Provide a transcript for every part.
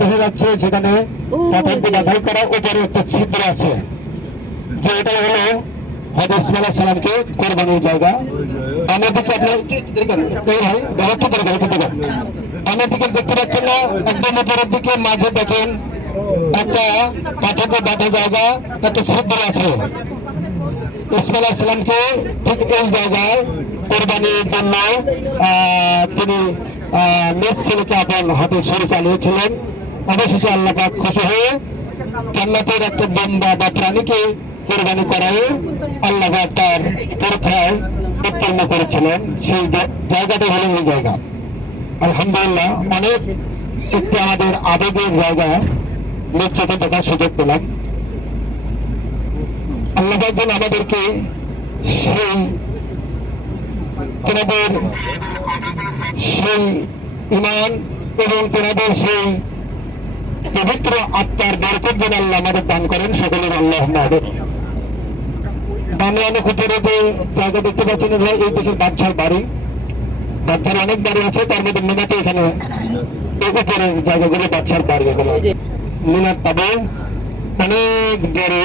দেখা যাচ্ছে সেখানে পাথরটি বাধাই করা উপরে একটা ছিদ্র আছে, যে এটা হলো হযরত ইসমাঈল আলাইহিস সালামকে কোরবানির জায়গা। আমার দিকে আমার দিকে দেখতে পাচ্ছেন না, একদম উপরের দিকে মাঝে দেখেন একটা পাথরটি বাঁধা জায়গা, একটা ছিদ্র আছে। ইসমাঈল আলাইহিস সালামকে ঠিক এই জায়গায় কোরবানির জন্য তিনি নিজ ছেলেকে আপন হাতে ছুরি চালিয়েছিলেন। অবশেষে আল্লাহ পাক খুশি হয়ে জান্নাতের একটা বান্দা বা প্রাণীকে কোরবানি করায় আল্লাহ পাক তার পরীক্ষায় উত্তীর্ণ করেছিলেন। সেই জায়গাটা হলো এই জায়গা। আলহামদুলিল্লাহ, অনেক একটি আমাদের আবেগের জায়গা নিশ্চিত দেখার সুযোগ পেলাম। আল্লাহ পাক যেন আমাদেরকে সেই তোমাদের সেই ঈমান এবং তোমাদের সেই পবিত্র আত্মার বরকত যেন আল্লাহ আমাদের দান করেন, সকলের আল্লাহ আমাদের দানে অনেক উপরে যে জায়গা দেখতে পাচ্ছেন, এই দেশের বাদশার বাড়ি, বাদশার অনেক বাড়ি আছে, তার মধ্যে মিনাতে এখানে উপরে জায়গাগুলো বাদশার বাড়ি, এগুলো মিনার পাবে অনেক বড়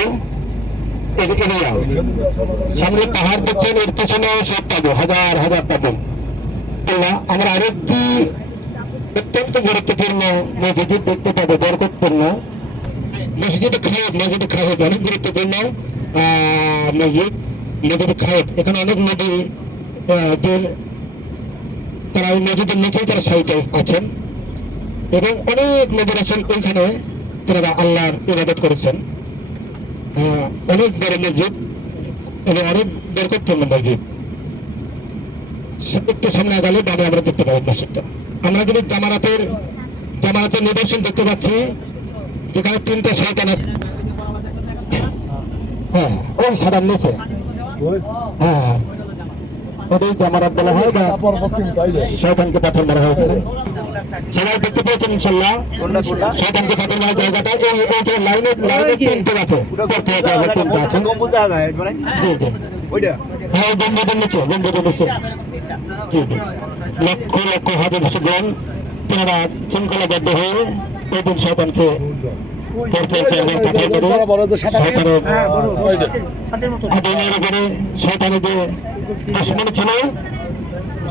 এরিয়া। সামনে পাহাড় দেখছেন, এর পেছনেও সব পাবো, হাজার হাজার পাবো। আমরা আরেকটি অত্যন্ত গুরুত্বপূর্ণ মসজিদ দেখতে পাবো, বরকতপূর্ণ মসজিদ খায়েদ। মসজিদ খায়েদ অনেক গুরুত্বপূর্ণ মসজিদ, মসজিদ খায়েদ। এখানে অনেক নদী তারা এই মসজিদের নিচেই তারা সাইটে আছেন এবং অনেক নদীর আছেন, ওইখানে তারা আল্লাহর ইবাদত করেছেন। অনেক বড় মসজিদ এবং অনেক বরকতপূর্ণ মসজিদ। একটু সামনে গেলে বামে আমরা দেখতে পাবো মসজিদটা। আমরা যদি জামারাতের নিদর্শন দেখতে পাচ্ছি, যেখানে তিনটা শয়তান আছে। হ্যাঁ, ওই সাদার নিচে, হ্যাঁ ওটাই জামারাত বলা হয় বা শয়তানকে পাথর মারা হয়। সবাই দেখতে পেয়েছেন ইনশাল্লাহ, শয়তানকে পাথর মারা জায়গাটা এই লাইনের তিনটে আছে, তিনটে আছে। হ্যাঁ, গম্বুজের নিচে, গম্বুজের নিচে লক্ষ লক্ষ হাজার বছরগণ তেনারা শৃঙ্খলাবদ্ধ হয়ে ওই দিন শয়তানকে শয়তানের যে দুশ্মনী ছিল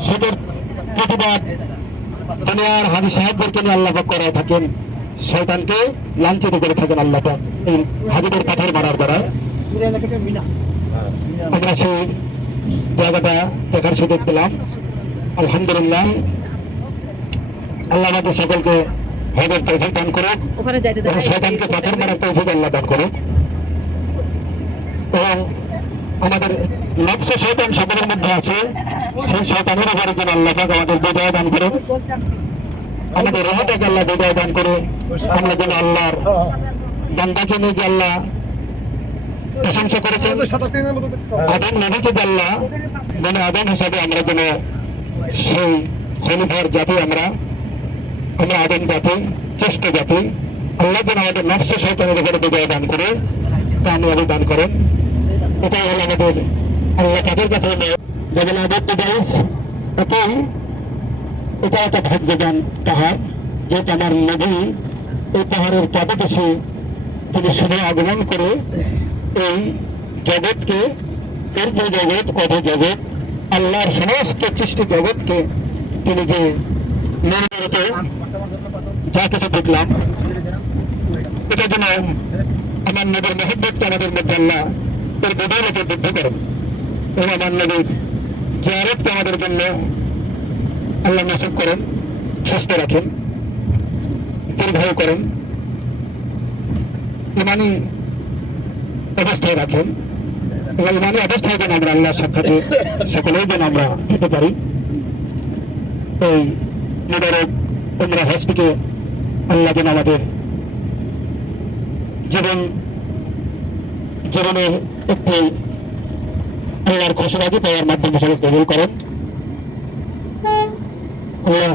সেটার প্রতিবাদ দুনিয়ার হাজি সাহেবদেরকে নিয়ে আল্লাহ পাক করায় থাকেন, শয়তানকে লাঞ্ছিত করে থাকেন আল্লাহ পাক এই হাজিদের পাথর মারার দ্বারা। আমরা সেই জায়গাটা দেখার সুযোগ পেলাম। আলহামদুলিল্লাহ, আল্লাহ আমাদের সকলকে হজের তৌফিক দান করুক, শয়তানকে পাথর মারার তৌফিক আল্লাহ দান করুক এবং আমাদের নফসে শয়তান সকলের মধ্যে আছে, সেই শয়তানের উপরে যেন আল্লাহ পাক আমাদের বিজয় দান করুন, আমাদের রহমতকে আল্লাহ বিজয় দান করে আমরা যেন আল্লাহর বান্দাকে নিয়ে যে আল্লাহ প্রশংসা করেছেন, আদম নবীকে যে আল্লাহ মানে আদম হিসাবে আমরা যেন সেই খলিফার জাতি, আমরা আদম জাতি, শ্রেষ্ঠ জাতি, আল্লাহ যেন আমাদের নফসে শয়তানের উপরে বিজয় দান করে, কামিয়াবি দান করেন। এটাই হলো আমাদের আল্লাহ তাদের কাছে যেমন এটা একটা ভাগ্যবান পাহাড়, যেটা আমার নবী এই পাহাড়ের পাদদেশে তিনি শুনে আগমন করে এই জগৎকে, অর্ধ জগৎ অধ জগৎ, আল্লাহর সমস্ত সৃষ্টি জগৎকে তিনি যে নির্মিত যা কিছু দেখলাম, এটা যেন আমার নবীর মহব্বতকে আমাদের মধ্যে আল্লাহ এর বদৌলতে বৃদ্ধি করেন এবং আমার নবীর জিয়ারতকে আমাদের জন্য আল্লাহ নাসিব করেন, সুস্থ রাখেন, দীর্ঘায়ু করেন, ইমানি অবস্থায় রাখেন এবং ইমানি অবস্থায় যেন আমরা আল্লাহর সাক্ষাতে সকলেই যেন আমরা যেতে পারি। এই মুবারক উমরা হজটিকে আল্লাহ যেন আমাদের জীবনের একটি আল্লাহর খুশিবাজি পাওয়ার মাধ্যম হিসেবে কবুল করেন। আল্লাহ